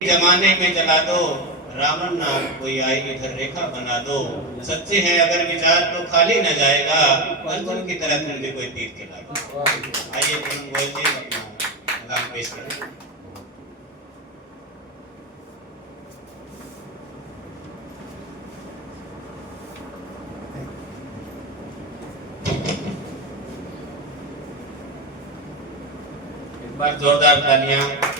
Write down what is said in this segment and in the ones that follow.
जमाने में जला दो, रावण ना कोई आए इधर रेखा बना दो। सच्चे हैं अगर विचार तो खाली न जाएगा, अर्जुन की तरह तुम भी कोई तीर चला दो। आइए पूनम गोयल जी अपना कलाम पेश करें। एक बार जोरदार तालियां।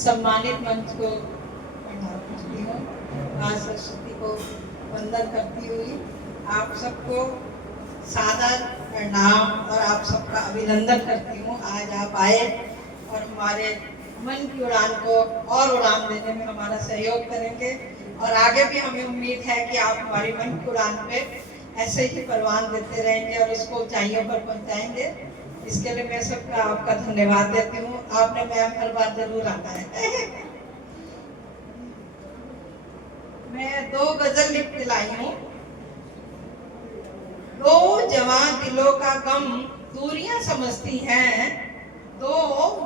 सम्मानित मंच को प्रणाम करती हूँ। माँ सरस्वती को वंदन करती हुई आप सबको सादर प्रणाम और आप सबका अभिनंदन करती हूँ। आज आप आए और हमारे मन की उड़ान को और उड़ान देने में हमारा सहयोग करेंगे और आगे भी हमें उम्मीद है कि आप हमारी मन की उड़ान पे ऐसे ही परवान देते रहेंगे और उसको ऊंचाइयों पर पहुँचाएंगे। इसके लिए मैं सबका आपका धन्यवाद देती हूँ। आपने मैम हर बार जरूर आना है। मैं दो गजल लिख के लाई हूँ। दो जवां दिलों का गम दूरियां समझती हैं, दो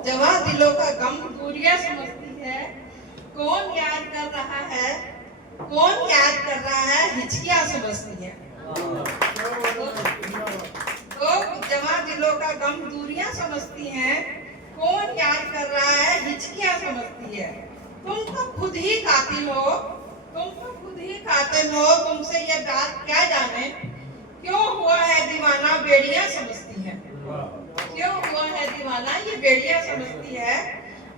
जवां दिलों का गम दूरियां समझती है। कौन याद कर रहा है, कौन याद कर रहा है, हिचकियां समझती है। तो जवां दिलों का गम दूरियां समझती हैं, कौन याद कर रहा है, हिचकियां समझती है। तुम तो खुद ही कातिल हो, तुम तो खुद ही कातिल हो, तुमसे ये बात क्या जाने। क्यों हुआ है दीवाना, बेड़ियां समझती है। क्यों हुआ है दीवाना, ये बेड़ियां समझती है।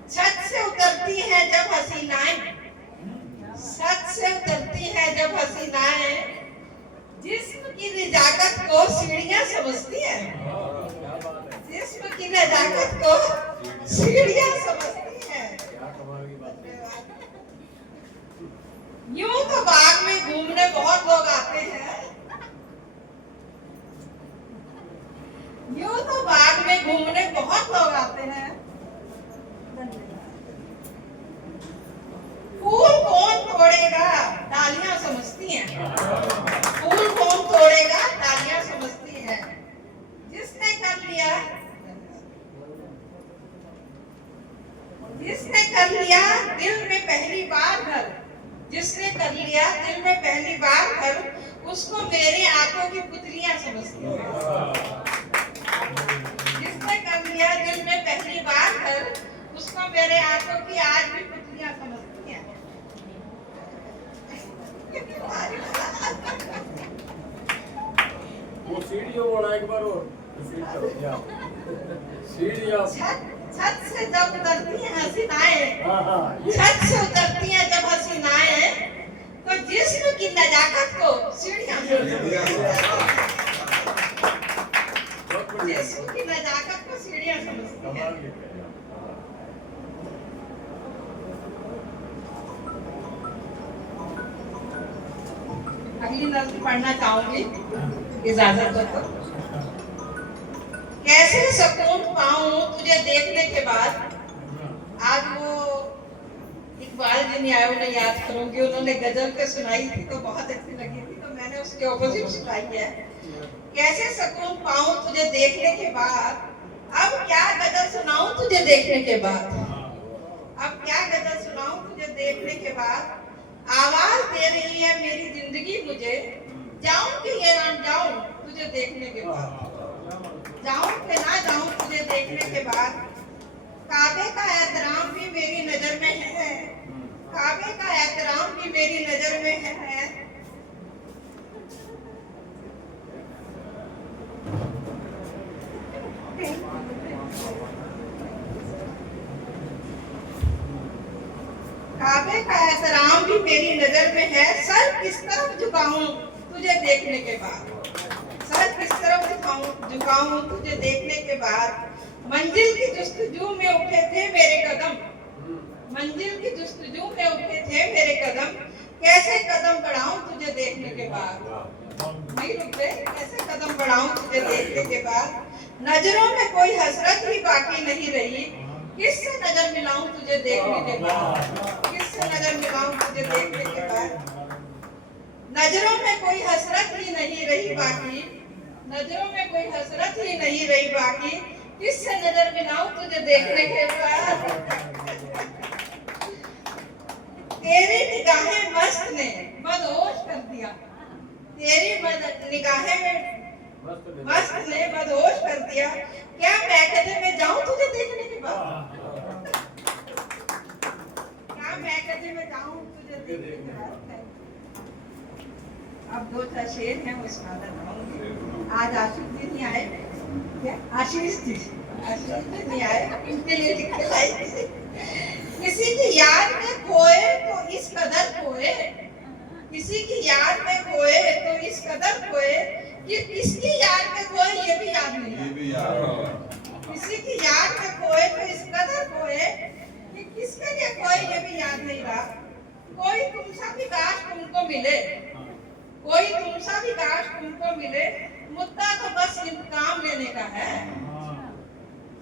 छत से उतरती है जब हसीनाएं, छत से उतरती है जब हसीनाएं, जिस्म की नजाकत को सीढ़ियां समझती है। जिस्म की नजाकत को सीढ़ियां समझती है। यूं तो बाग में घूमने बहुत लोग आते हैं, यूं तो बाग में घूमने बहुत लोग आते हैं। फूल कौन तोड़ेगा, डालियां समझती हैं। फूल कौन तोड़ेगा, डालियां समझती है। जिसने कर लिया, जिसने कर लिया दिल में पहली बार घर, जिसने कर लिया दिल में पहली बार घर, उसको मेरे आंखों की पुतलियां समझती है। जिसने कर लिया दिल में पहली बार घर, उसको मेरे आंखों की आज भी पुतलियां समझती हैं। वो सीढ़ियों वाला एक बार और सीढ़ियाँ छत से जब उतरती है हसीनाएं, छत से उतरती है जब हसीनाएं, तो जिस्म की नजाकत को सीढ़ियां जिस्म की नजाकत को सीढ़ियां समझती है। अगली नज़्म पढ़ना चाहूंगी, इजाजत हो तो। कैसे सुकून पाऊं तुझे देखने के बाद। आज वो इकबाल जी ने आए, उन्हें याद करूंगी, उन्होंने गजल पे सुनाई थी तो बहुत अच्छी लगी थी, तो मैंने उसके ऑपोजिट सुनाई है। कैसे सुकून पाऊं तुझे देखने के बाद, अब क्या गजल सुनाऊं तुझे देखने के बाद। अब क्या गजल सुनाऊं तुझे देखने के बाद। आवाज दे रही है मेरी जिंदगी मुझे, जाऊं कि ये ना जाऊं तुझे देखने के बाद। जाऊं कि ना जाऊं तुझे देखने के बाद। काबे का एहतराम भी मेरी नजर में है, काबे का एहतराम भी मेरी नजर में है। काबे का एहतराम भी मेरी नजर में है। सर किस तरफ झुकाऊं तुझे देखने के बाद। सर किस तरफ झुकाऊं तुझे देखने के बाद। मंजिल की जुस्तजू में उठे थे मेरे कदम, मंजिल की जुस्तजू में उठे थे मेरे कदम। कैसे कदम बढ़ाऊं तुझे देखने के बाद। नहीं रुकते, कैसे कदम बढ़ाऊं तुझे देखने के बाद। नजरों में कोई हसरत ही बाकी नहीं रही, किससे नजर मिलाऊं तुझे देखने के बाद। किससे नजर मिलाऊं तुझे देखने के बाद। नजरों में कोई हसरत बाकी, नजरों में कोई हसरत ही नहीं रही बाकी, किससे नजर मिलाऊं तुझे देखने के बाद। तेरी निगाहें मस्त ने मदहोश कर दिया, तेरी निगाहें में मस्त ने मदहोश कर दिया, क्या मैं कदे में जाऊं तुझे देखने के बाद, क्या मैं कदे में जाऊं तुझे देखने के बाद। अब 2-4 शेर हैं वो सुनाना चाहूंगी। आज आशीष जी नहीं आए, क्या आशीष जी नहीं आए, उनके लिए लिख के लाई थी। किसी की याद में खोए तो इस कदर खोए, किसी की याद में खोए तो इस कदर खोए कि किसकी याद में खोए ये भी याद नहीं रहा। किसी की याद में खोए तो इस कदर खोए कि किसके लिए खोए ये भी याद नहीं रहा। कोई तुमसा भी काश तुमको मिले, कोई तुमसा भी काश तुमको मिले, मुद्दा तो बस इंतकाम लेने का है,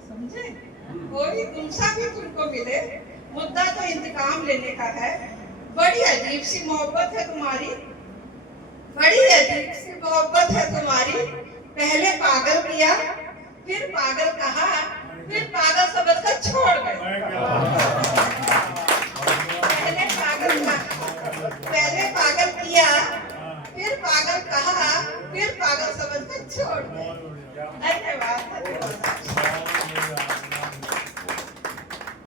समझे। कोई तुमसा भी तुमको मिले, मुद्दा तो इंतकाम लेने का है। बड़ी अजीब सी मोहब्बत है तुम्हारी, बड़ी अजीब सी मोहब्बत है तुम्हारी। पहले पागल किया, फिर पागल कहा, फिर पागल समझ कर छोड़ गए। पहले पागल किया, फिर पागल कहा, फिर पागल समझ कर छोड़ गए। धन्यवाद।